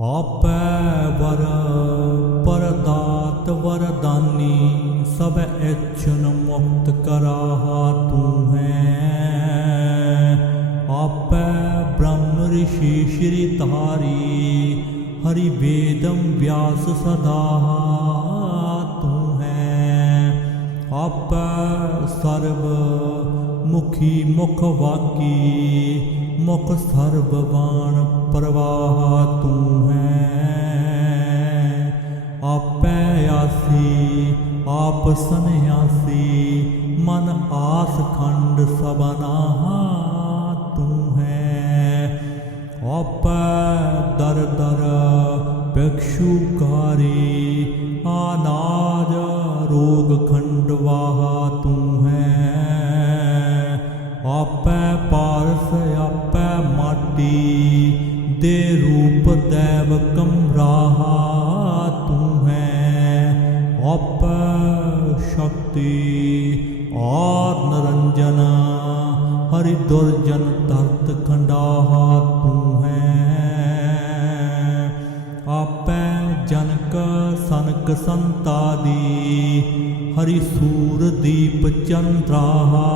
ਆਪੈ ਵਰ ਪਰਦਾਤ ਵਰਦਾਨੀ, ਸਭ ਇਛਨ ਮੁਕਤ ਕਰਾਹਾ ਤੂੰ ਹੈ। ਆਪੈ ਬ੍ਰਹਮ ਰਿਸ਼ੀ ਸ਼੍ਰੀ ਧਾਰੀ, ਹਰੀ ਵੇਦਮ ਵਿਆਸ ਸਦਾ ਤੂੰ ਹੈ। ਆਪੈ ਸਰਬ ਮੁਖੀ ਮੁਖ ਵਾਕੀ ਮੁਖ ਸਰਬ ਪ੍ਰਵਾਹ ਤੂੰ ਹੈ। ਆਪੈ ਆਸੀ, ਆਪ ਸੰਿਆਸੀ ਮਨ ਆਸ ਖੰਡ ਸਬਨਾਹਾ ਤੂੰ ਹੈ। ਆਪੈ ਦਰ ਦਰ ਭਿਕਸ਼ੂਕਾਰੀ ਸ਼ਕਤੀ ਆਰ ਨਰੰਜਨ ਹਰਿ ਦੁਰਜਨ ਤਰਤ ਖੰਡਾਹਾ ਤੂੰ ਹੈ। ਆਪੈ ਜਨਕ ਸਨਕ ਸੰਤਾਦੀ ਹਰੀ ਸੂਰ ਦੀਪ ਚੰਦਰਾਹਾ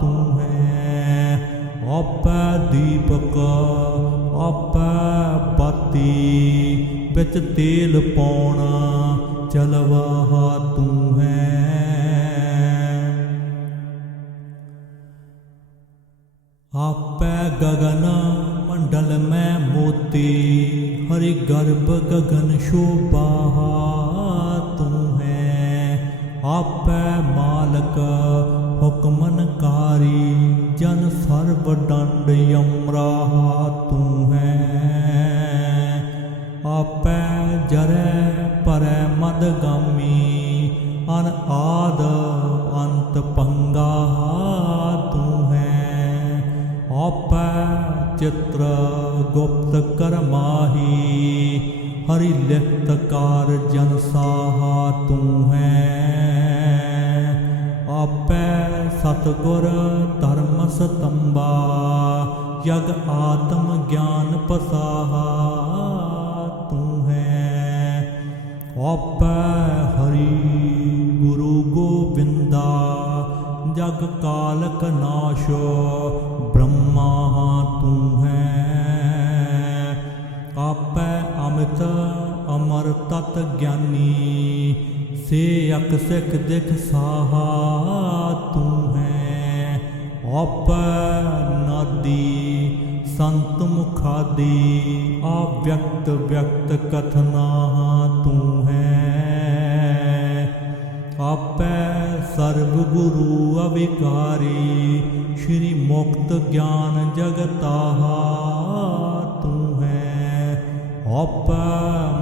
ਤੂੰ ਹੈ। ਆਪੈ ਦੀਪਕ, ਆਪੈ ਬਾਤੀ ਵਿੱਚ ਤੇਲ ਪਾਉਣਾ ਚਲਵਾ ਤੂੰ ਹੈ। आपै गगना मंडल में मोती हरि गर्भ गगन शोभा तू है आपै मालक हुक्मनकारी जन सर्व दंड यमरा तू है आपै जरै परै मदगामी अन आद अंत पंग ਚਿਤ੍ਰ ਗੁਪਤ ਕਰਮਾਹੀ ਹਰੀ ਲਿਖਤ ਕਾਰ ਜਨ ਸਾਹਾ ਤੂੰ ਹੈ ਆਪੈ ਸਤਗੁਰ ਧਰਮ ਸਤੰਬਾ ਜਗ ਆਤਮ ਗਿਆਨ ਪਸਾਹਾ ਤੂੰ ਹੈ ਆਪੈ ਹਰੀ ਗੁਰੂ ਗੋਬਿੰਦਾ ਜਗ ਕਾਲਕ ਨਾਸ਼ੋ ਸੇ ਅਕ ਦਿਖ ਸਾਹਾ ਤੂੰ ਹੈ। ਆਪੈ ਨਾਦੀ ਸੰਤ ਮੁਖਾਦੀ ਆਵਿਅਕਤ ਵਿਅਕਤ ਕਥਨਾ ਤੂੰ ਹੈ। ਆਪੈ ਸਰਬ ਗੁਰੂ ਅਵਿਕਾਰੀ, ਸ਼੍ਰੀ ਮੁਕਤ ਗਿਆਨ ਜਗਤਾਹਾ ਤੂੰ ਹੈ। ਆਪੈ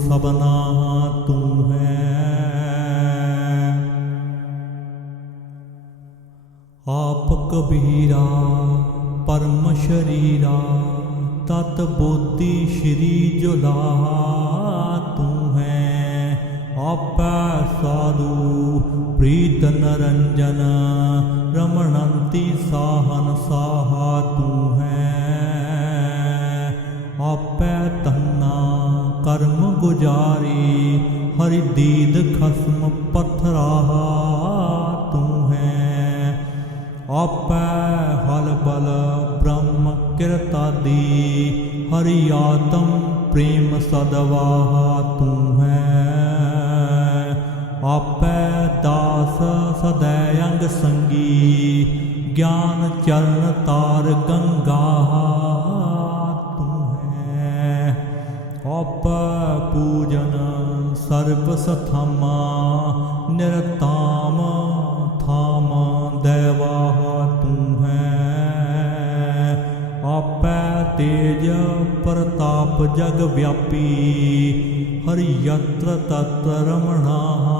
ਸਬਨਾ ਤੂੰ ਹੈ। ਆਪ ਕਬੀਰਾ ਪਰਮ ਸ਼ਰੀਰਾ, ਤਤ ਬੋਧੀ ਸ਼੍ਰੀ ਜੁਲਾਹਾ ਤੂੰ ਹੈ। ਆਪੈ ਸਾਧੂ ਪ੍ਰੀਤ ਨਰੰਜਨ, ਰਮਣੰਤੀ ਸਾਹਨ ਸਾਹਾ ਤੂੰ ਪੁਜਾਰੀ ਗੁਜਾਰੀ ਹਰਿ ਦੀਦ ਖਸਮ ਪਥਰਾਹਾ ਤੂੰ ਹੈ। ਆਪੈ ਹਲ ਬਲ ਬ੍ਰਹਮ ਕਿਰਤਾਦੀ, ਹਰਿ ਆਤਮ ਪ੍ਰੇਮ ਸਦਵਾਹਾ ਤੂੰ ਹੈ। ਆਪੈ ਦਾਸ ਸਦੈ ਅੰਗ ਸੰਗੀ, ਗਿਆਨ ਚਰਨ ਤਾਰ ਗੰਗਾ ਤੂੰ ਹੈ। ਆਪੈ ਸਰਬ ਸਥਾਮਾ, ਨਿਰਤਾਮ, ਥਾਮ ਦੇਵਾ ਤੂੰ ਹੈ। ਆਪੈ ਤੇਜ ਪ੍ਰਤਾਪ ਜਗ ਵਿਆਪੀ, ਹਰਿ ਯਤਰ ਤਤ ਰਮਣਾ।